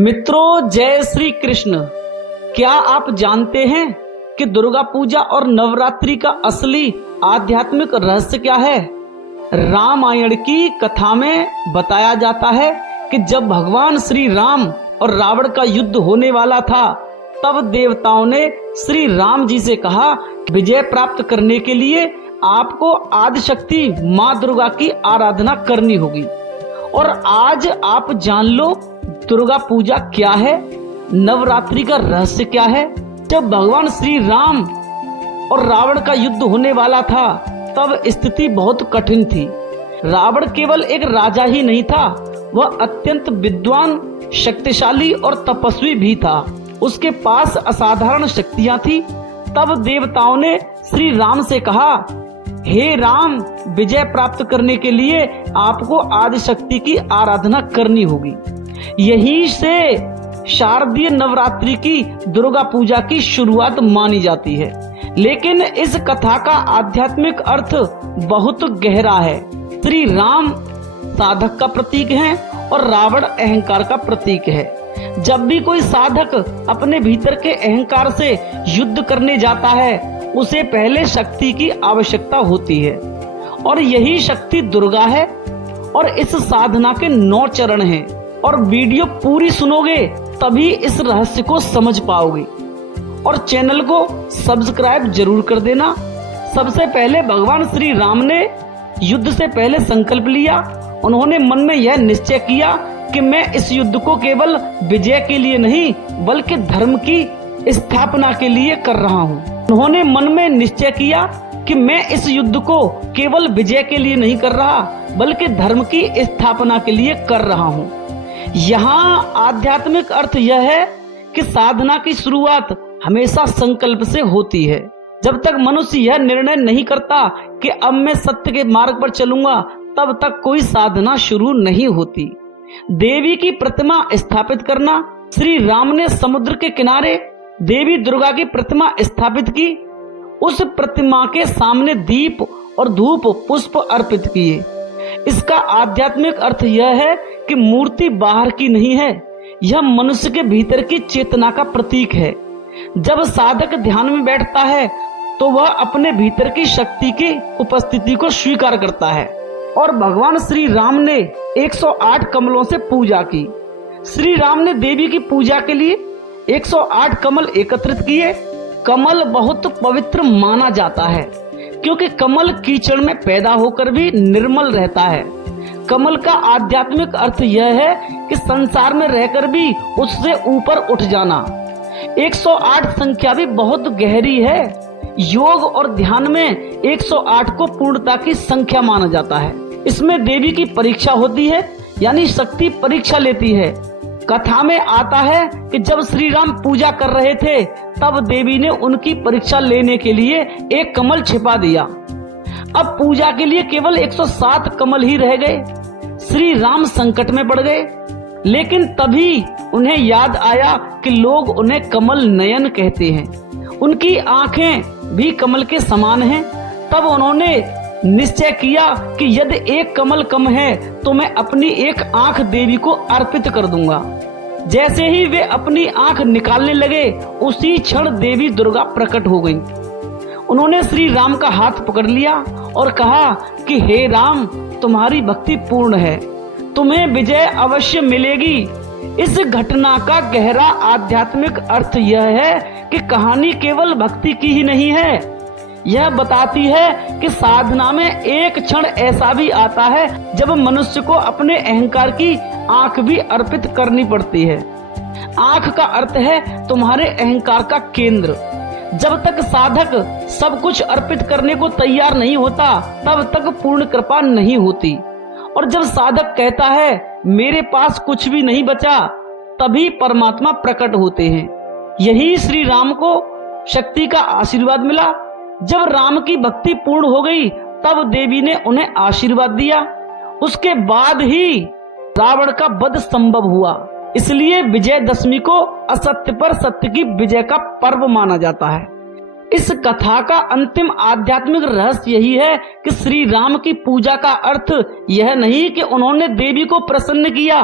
मित्रों, जय श्री कृष्ण। क्या आप जानते हैं कि दुर्गा पूजा और नवरात्रि का असली आध्यात्मिक रहस्य क्या है? रामायण की कथा में बताया जाता है कि जब भगवान श्री राम और रावण का युद्ध होने वाला था, तब देवताओं ने श्री राम जी से कहा कि विजय प्राप्त करने के लिए आपको आदिशक्ति माँ दुर्गा की आराधना करनी होगी। और आज आप जान लो दुर्गा पूजा क्या है, नवरात्रि का रहस्य क्या है। जब भगवान श्री राम और रावण का युद्ध होने वाला था, तब स्थिति बहुत कठिन थी। रावण केवल एक राजा ही नहीं था, वह अत्यंत विद्वान, शक्तिशाली और तपस्वी भी था। उसके पास असाधारण शक्तियां थी। तब देवताओं ने श्री राम से कहा, हे राम, विजय प्राप्त करने के लिए आपको आदिशक्ति की आराधना करनी होगी। यही से शारदीय नवरात्रि की दुर्गा पूजा की शुरुआत मानी जाती है। लेकिन इस कथा का आध्यात्मिक अर्थ बहुत गहरा है। श्री राम साधक का प्रतीक हैं और रावण अहंकार का प्रतीक है। जब भी कोई साधक अपने भीतर के अहंकार से युद्ध करने जाता है, उसे पहले शक्ति की आवश्यकता होती है, और यही शक्ति दुर्गा है। और इस साधना के 9 चरण हैं, और वीडियो पूरी सुनोगे तभी इस रहस्य को समझ पाओगे। और चैनल को सब्सक्राइब जरूर कर देना। सबसे पहले भगवान श्री राम ने युद्ध से पहले संकल्प लिया। उन्होंने मन में यह निश्चय किया कि मैं इस युद्ध को केवल विजय के लिए नहीं, बल्कि धर्म की स्थापना के लिए कर रहा हूँ। उन्होंने मन में निश्चय किया कि मैं इस युद्ध को केवल विजय के लिए नहीं कर रहा, बल्कि धर्म की स्थापना के लिए कर रहा हूँ। यहाँ आध्यात्मिक अर्थ यह है कि साधना की शुरुआत हमेशा संकल्प से होती है। जब तक मनुष्य यह निर्णय नहीं करता कि अब मैं सत्य के मार्ग पर चलूंगा, तब तक कोई साधना शुरू नहीं होती। देवी की प्रतिमा स्थापित करना। श्री राम ने समुद्र के किनारे देवी दुर्गा की प्रतिमा स्थापित की। उस प्रतिमा के सामने दीप और धूप पुष्प अर्पित किए। इसका आध्यात्मिक अर्थ यह है कि मूर्ति बाहर की नहीं है, यह मनुष्य के भीतर की चेतना का प्रतीक है। जब साधक ध्यान में बैठता है, तो वह अपने भीतर की शक्ति की उपस्थिति को स्वीकार करता है। और भगवान श्री राम ने 108 कमलों से पूजा की। श्री राम ने देवी की पूजा के लिए 108 कमल एकत्रित किए। कमल बहुत पवित्र माना जाता है, क्योंकि कमल कीचड़ में पैदा होकर भी निर्मल रहता है। कमल का आध्यात्मिक अर्थ यह है कि संसार में रहकर भी उससे ऊपर उठ जाना। 108 संख्या भी बहुत गहरी है। योग और ध्यान में 108 को पूर्णता की संख्या माना जाता है। इसमें देवी की परीक्षा होती है, यानी शक्ति परीक्षा लेती है। कथा में आता है कि जब श्री राम पूजा कर रहे थे, तब देवी ने उनकी परीक्षा लेने के लिए एक कमल छिपा दिया। अब पूजा के लिए केवल 107 कमल ही रह गए। श्री राम संकट में पड़ गए। लेकिन तभी उन्हें याद आया कि लोग उन्हें कमल नयन कहते हैं, उनकी आंखें भी कमल के समान हैं। तब उन्होंने निश्चय किया कि यदि एक कमल कम है, तो मैं अपनी एक आंख देवी को अर्पित कर दूंगा। जैसे ही वे अपनी आंख निकालने लगे, उसी क्षण देवी दुर्गा प्रकट हो गई। उन्होंने श्री राम का हाथ पकड़ लिया और कहा कि हे राम, तुम्हारी भक्ति पूर्ण है, तुम्हें विजय अवश्य मिलेगी। इस घटना का गहरा आध्यात्मिक अर्थ यह है कि कहानी केवल भक्ति की ही नहीं है, यह बताती है कि साधना में एक क्षण ऐसा भी आता है जब मनुष्य को अपने अहंकार की आंख भी अर्पित करनी पड़ती है। आंख का अर्थ है तुम्हारे अहंकार का केंद्र। जब तक साधक सब कुछ अर्पित करने को तैयार नहीं होता, तब तक पूर्ण कृपा नहीं होती। और जब साधक कहता है मेरे पास कुछ भी नहीं बचा, तभी परमात्मा प्रकट होते हैं। यही श्री राम को शक्ति का आशीर्वाद मिला। जब राम की भक्ति पूर्ण हो गई, तब देवी ने उन्हें आशीर्वाद दिया। उसके बाद ही रावण का वध संभव हुआ। इसलिए विजयदशमी को असत्य पर सत्य की विजय का पर्व माना जाता है। इस कथा का अंतिम आध्यात्मिक रहस्य यही है कि श्री राम की पूजा का अर्थ यह नहीं कि उन्होंने देवी को प्रसन्न किया,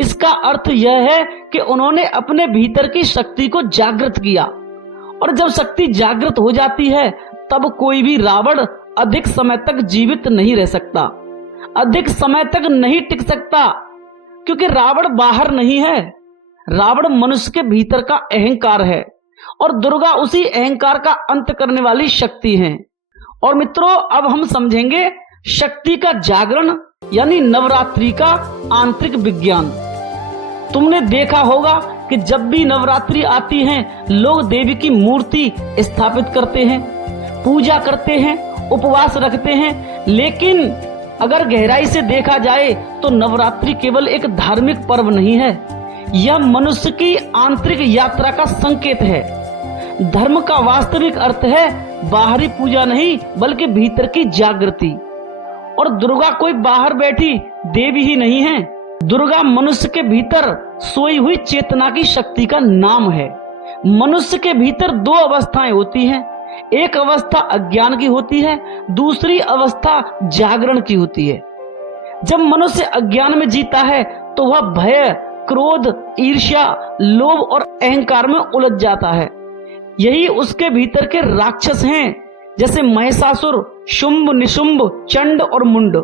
इसका अर्थ यह है कि उन्होंने अपने भीतर की शक्ति को जागृत किया, और जब शक्ति जागृत हो जाती है तब कोई भी रावण अधिक समय तक जीवित नहीं रह सकता, अधिक समय तक नहीं टिक सकता, क्योंकि रावण बाहर नहीं है, रावण मनुष्य के भीतर का अहंकार है और दुर्गा उसी अहंकार का अंत करने वाली शक्ति है। और मित्रों, अब हम समझेंगे शक्ति का जागरण यानी नवरात्रि का आंतरिक विज्ञान। तुमने देखा होगा कि जब भी नवरात्रि आती है लोग देवी की मूर्ति स्थापित करते हैं, पूजा करते हैं, उपवास रखते हैं, लेकिन अगर गहराई से देखा जाए तो नवरात्रि केवल एक धार्मिक पर्व नहीं है, यह मनुष्य की आंतरिक यात्रा का संकेत है। धर्म का वास्तविक अर्थ है बाहरी पूजा नहीं बल्कि भीतर की जागृति। और दुर्गा कोई बाहर बैठी देवी ही नहीं है, दुर्गा मनुष्य के भीतर सोई हुई चेतना की शक्ति का नाम है। मनुष्य के भीतर दो अवस्थाएं होती हैं, एक अवस्था अज्ञान की होती है, दूसरी अवस्था जागरण की होती है। जब मनुष्य अज्ञान में जीता है तो वह भय, क्रोध, ईर्ष्या, लोभ और अहंकार में उलझ जाता है। यही उसके भीतर के राक्षस हैं, जैसे महिषासुर, शुंभ, निशुंभ, चंड और मुंड।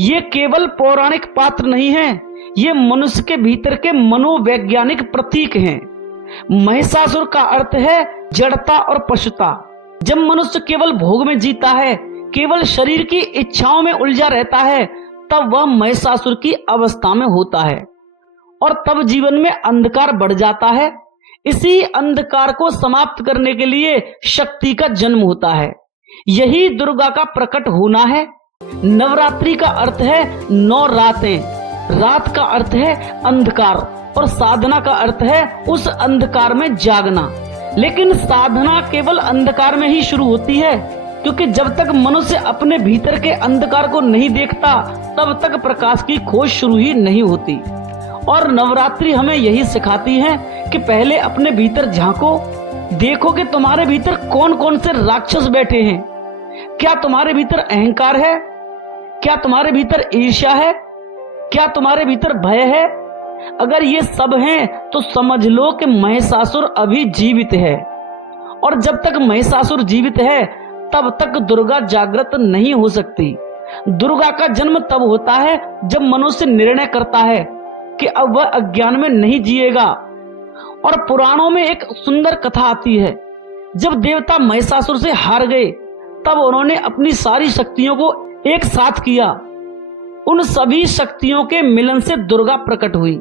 ये केवल पौराणिक पात्र नहीं हैं, ये मनुष्य के भीतर के मनोवैज्ञानिक प्रतीक हैं। महिषासुर का अर्थ है जड़ता और पशुता। जब मनुष्य केवल भोग में जीता है, केवल शरीर की इच्छाओं में उलझा रहता है, तब वह महिषासुर की अवस्था में होता है और तब जीवन में अंधकार बढ़ जाता है। इसी अंधकार को समाप्त करने के लिए शक्ति का जन्म होता है, यही दुर्गा का प्रकट होना है। नवरात्रि का अर्थ है 9 रातें, रात का अर्थ है अंधकार और साधना का अर्थ है उस अंधकार में जागना। लेकिन साधना केवल अंधकार में ही शुरू होती है, क्योंकि जब तक मनुष्य अपने भीतर के अंधकार को नहीं देखता तब तक प्रकाश की खोज शुरू ही नहीं होती। और नवरात्रि हमें यही सिखाती है कि पहले अपने भीतर झांको, देखो कि तुम्हारे भीतर कौन कौन से राक्षस बैठे हैं। क्या तुम्हारे भीतर अहंकार है? क्या तुम्हारे भीतर ईर्ष्या है? क्या तुम्हारे भीतर भय है? अगर ये सब हैं तो समझ लो कि महिषासुर अभी जीवित है, और जब तक महिषासुर जीवित है तब तक दुर्गा जागृत नहीं हो सकती। दुर्गा का जन्म तब होता है जब मनुष्य निर्णय करता है कि अब वह अज्ञान में नहीं जिएगा। और पुराणों में एक सुंदर कथा आती है, जब देवता महिषासुर से हार गए तब उन्होंने अपनी सारी शक्तियों को एक साथ किया, उन सभी शक्तियों के मिलन से दुर्गा प्रकट हुई।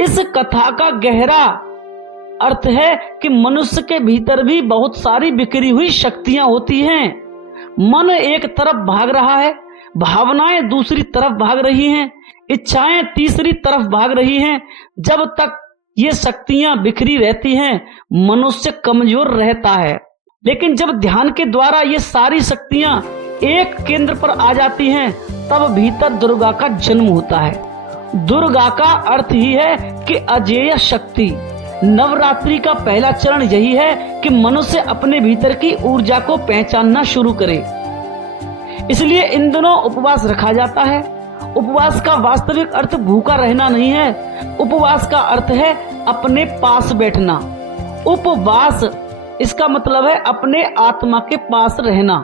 इस कथा का गहरा अर्थ है कि मनुष्य के भीतर भी बहुत सारी बिखरी हुई शक्तियां होती हैं। मन एक तरफ भाग रहा है, भावनाएं दूसरी तरफ भाग रही हैं, इच्छाएं तीसरी तरफ भाग रही हैं। जब तक ये शक्तियां बिखरी रहती हैं मनुष्य कमजोर रहता है, लेकिन जब ध्यान के द्वारा ये सारी शक्तियां एक केंद्र पर आ जाती हैं तब भीतर दुर्गा का जन्म होता है। दुर्गा का अर्थ ही है कि अजेय शक्ति। नवरात्रि का पहला चरण यही है कि मनुष्य अपने भीतर की ऊर्जा को पहचानना शुरू करे। इसलिए इन दिनों उपवास रखा जाता है। उपवास का वास्तविक अर्थ भूखा रहना नहीं है, उपवास का अर्थ है अपने पास बैठना। उपवास इसका मतलब है अपने आत्मा के पास रहना।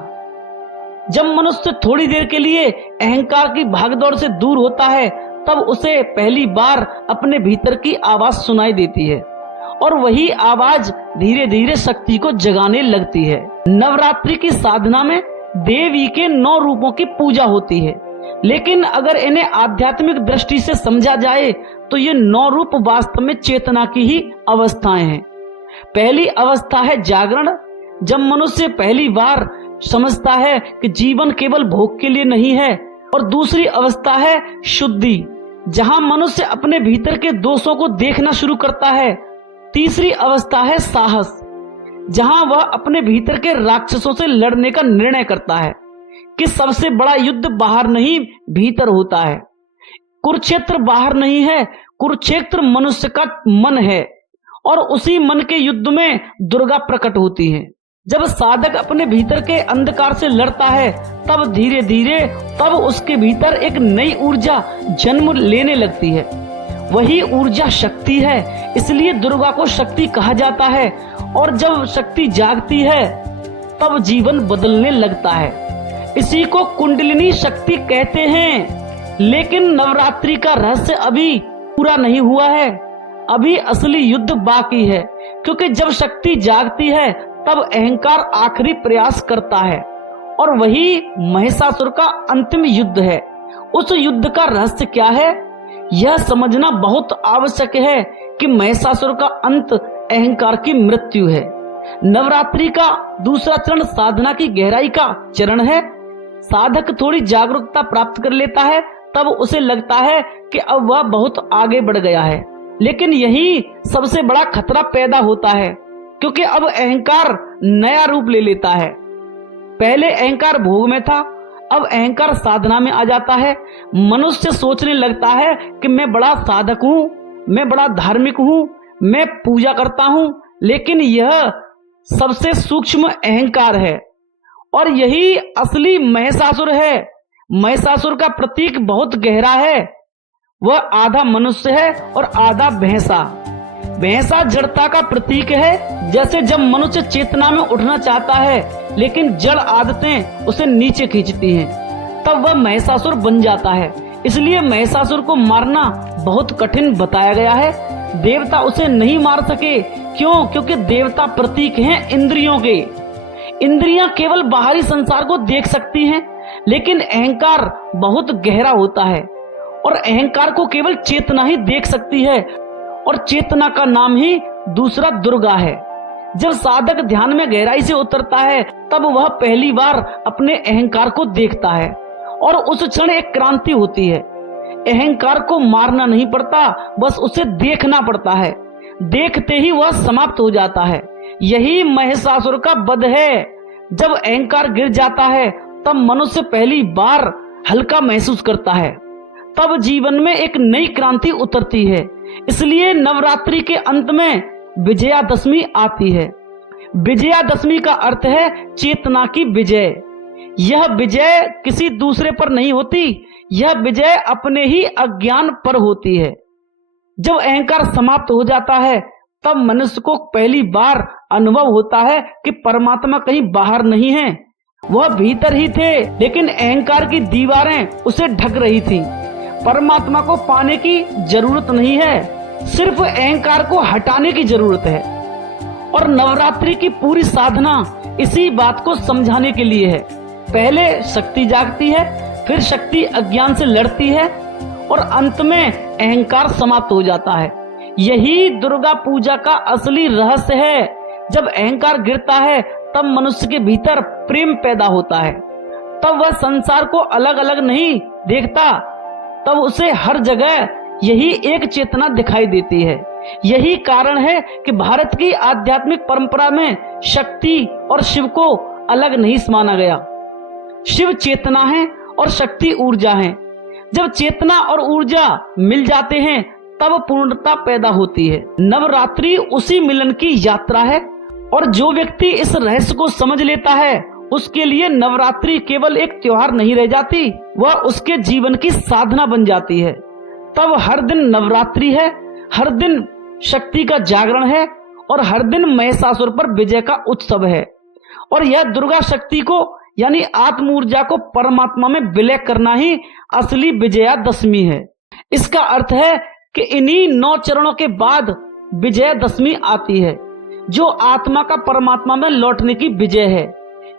जब मनुष्य थोड़ी देर के लिए अहंकार की भागदौड़ से दूर होता है तब उसे पहली बार अपने भीतर की आवाज सुनाई देती है, और वही आवाज धीरे धीरे शक्ति को जगाने लगती है। नवरात्रि की साधना में देवी के 9 रूपों की पूजा होती है, लेकिन अगर इन्हें आध्यात्मिक दृष्टि से समझा जाए तो ये 9 रूप वास्तव में चेतना की ही अवस्थाएं हैं। पहली अवस्था है जागरण, जब मनुष्य पहली बार समझता है कि जीवन केवल भोग के लिए नहीं है। और दूसरी अवस्था है शुद्धि, जहां मनुष्य अपने भीतर के दोषों को देखना शुरू करता है। तीसरी अवस्था है साहस, जहां वह अपने भीतर के राक्षसों से लड़ने का निर्णय करता है कि सबसे बड़ा युद्ध बाहर नहीं भीतर होता है। कुरुक्षेत्र बाहर नहीं है, कुरुक्षेत्र मनुष्य का मन है, और उसी मन के युद्ध में दुर्गा प्रकट होती है। जब साधक अपने भीतर के अंधकार से लड़ता है तब धीरे धीरे उसके भीतर एक नई ऊर्जा जन्म लेने लगती है। वही ऊर्जा शक्ति है, इसलिए दुर्गा को शक्ति कहा जाता है। और जब शक्ति जागती है तब जीवन बदलने लगता है, इसी को कुंडलिनी शक्ति कहते हैं। लेकिन नवरात्रि का रहस्य अभी पूरा नहीं हुआ है, अभी असली युद्ध बाकी है, क्योंकि जब शक्ति जागती है तब अहंकार आखिरी प्रयास करता है और वही महिषासुर का अंतिम युद्ध है। उस युद्ध का रहस्य क्या है, यह समझना बहुत आवश्यक है कि महिषासुर का अंत अहंकार की मृत्यु है। नवरात्रि का दूसरा चरण साधना की गहराई का चरण है। साधक थोड़ी जागरूकता प्राप्त कर लेता है तब उसे लगता है कि अब वह बहुत आगे बढ़ गया है, लेकिन यही सबसे बड़ा खतरा पैदा होता है, क्योंकि अब अहंकार नया रूप ले लेता है। पहले अहंकार भोग में था, अब अहंकार साधना में आ जाता है। मनुष्य सोचने लगता है कि मैं बड़ा साधक हूँ, मैं बड़ा धार्मिक हूँ, मैं पूजा करता हूँ, लेकिन यह सबसे सूक्ष्म अहंकार है और यही असली महिषासुर है। महिषासुर का प्रतीक बहुत गहरा है, वह आधा मनुष्य है और आधा भैंसा। भैंसा जड़ता का प्रतीक है, जैसे जब मनुष्य चेतना में उठना चाहता है लेकिन जड़ आदतें उसे नीचे खींचती हैं, तब वह महिषासुर बन जाता है। इसलिए महिषासुर को मारना बहुत कठिन बताया गया है। देवता उसे नहीं मार सके, क्यों? क्योंकि देवता प्रतीक हैं इंद्रियों के। इंद्रियां केवल बाहरी संसार को देख सकती हैं, लेकिन अहंकार बहुत गहरा होता है और अहंकार को केवल चेतना ही देख सकती है, और चेतना का नाम ही दूसरा दुर्गा है। जब साधक ध्यान में गहराई से उतरता है तब वह पहली बार अपने अहंकार को देखता है और उस क्षण एक क्रांति होती है। अहंकार को मारना नहीं पड़ता, बस उसे देखना पड़ता है। देखते ही वह समाप्त हो जाता है। यही महिषासुर का वध है। जब अहंकार गिर जाता है तब मनुष्य पहली बार हल्का महसूस करता है, तब जीवन में एक नई क्रांति उतरती है। इसलिए नवरात्रि के अंत में विजयादशमी आती है। विजयादशमी का अर्थ है चेतना की विजय। यह विजय किसी दूसरे पर नहीं होती, यह विजय अपने ही अज्ञान पर होती है। जब अहंकार समाप्त हो जाता है तब मनुष्य को पहली बार अनुभव होता है कि परमात्मा कहीं बाहर नहीं है, वह भीतर ही थे, लेकिन अहंकार की दीवारें उसे ढक रही थी। परमात्मा को पाने की जरूरत नहीं है, सिर्फ अहंकार को हटाने की जरूरत है। और नवरात्रि की पूरी साधना इसी बात को समझाने के लिए है। पहले शक्ति जागती है, फिर शक्ति अज्ञान से लड़ती है और अंत में अहंकार समाप्त हो जाता है। यही दुर्गा पूजा का असली रहस्य है। जब अहंकार गिरता है तब मनुष्य के भीतर प्रेम पैदा होता है, तब वह संसार को अलग अलग नहीं देखता, तब उसे हर जगह यही एक चेतना दिखाई देती है। यही कारण है कि भारत की आध्यात्मिक परंपरा में शक्ति और शिव को अलग नहीं माना गया। शिव चेतना है और शक्ति ऊर्जा है। जब चेतना और ऊर्जा मिल जाते हैं तब पूर्णता पैदा होती है। नवरात्रि उसी मिलन की यात्रा है और जो व्यक्ति इस रहस्य को समझ लेता है उसके लिए नवरात्रि केवल एक त्योहार नहीं रह जाती, वह उसके जीवन की साधना बन जाती है। तब हर दिन नवरात्रि है, हर दिन शक्ति का जागरण है और हर दिन महिषासुर पर विजय का उत्सव है। और यह दुर्गा शक्ति को यानी आत्म ऊर्जा को परमात्मा में विलय करना ही असली विजयादशमी है। इसका अर्थ है कि इन्हीं 9 चरणों के बाद विजयादशमी आती है, जो आत्मा का परमात्मा में लौटने की विजय है।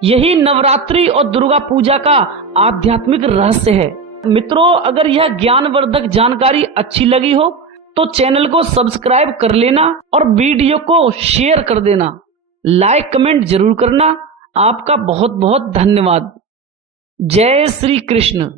यही नवरात्रि और दुर्गा पूजा का आध्यात्मिक रहस्य है। मित्रों, अगर यह ज्ञानवर्धक जानकारी अच्छी लगी हो तो चैनल को सब्सक्राइब कर लेना और वीडियो को शेयर कर देना, लाइक कमेंट जरूर करना। आपका बहुत बहुत धन्यवाद। जय श्री कृष्ण।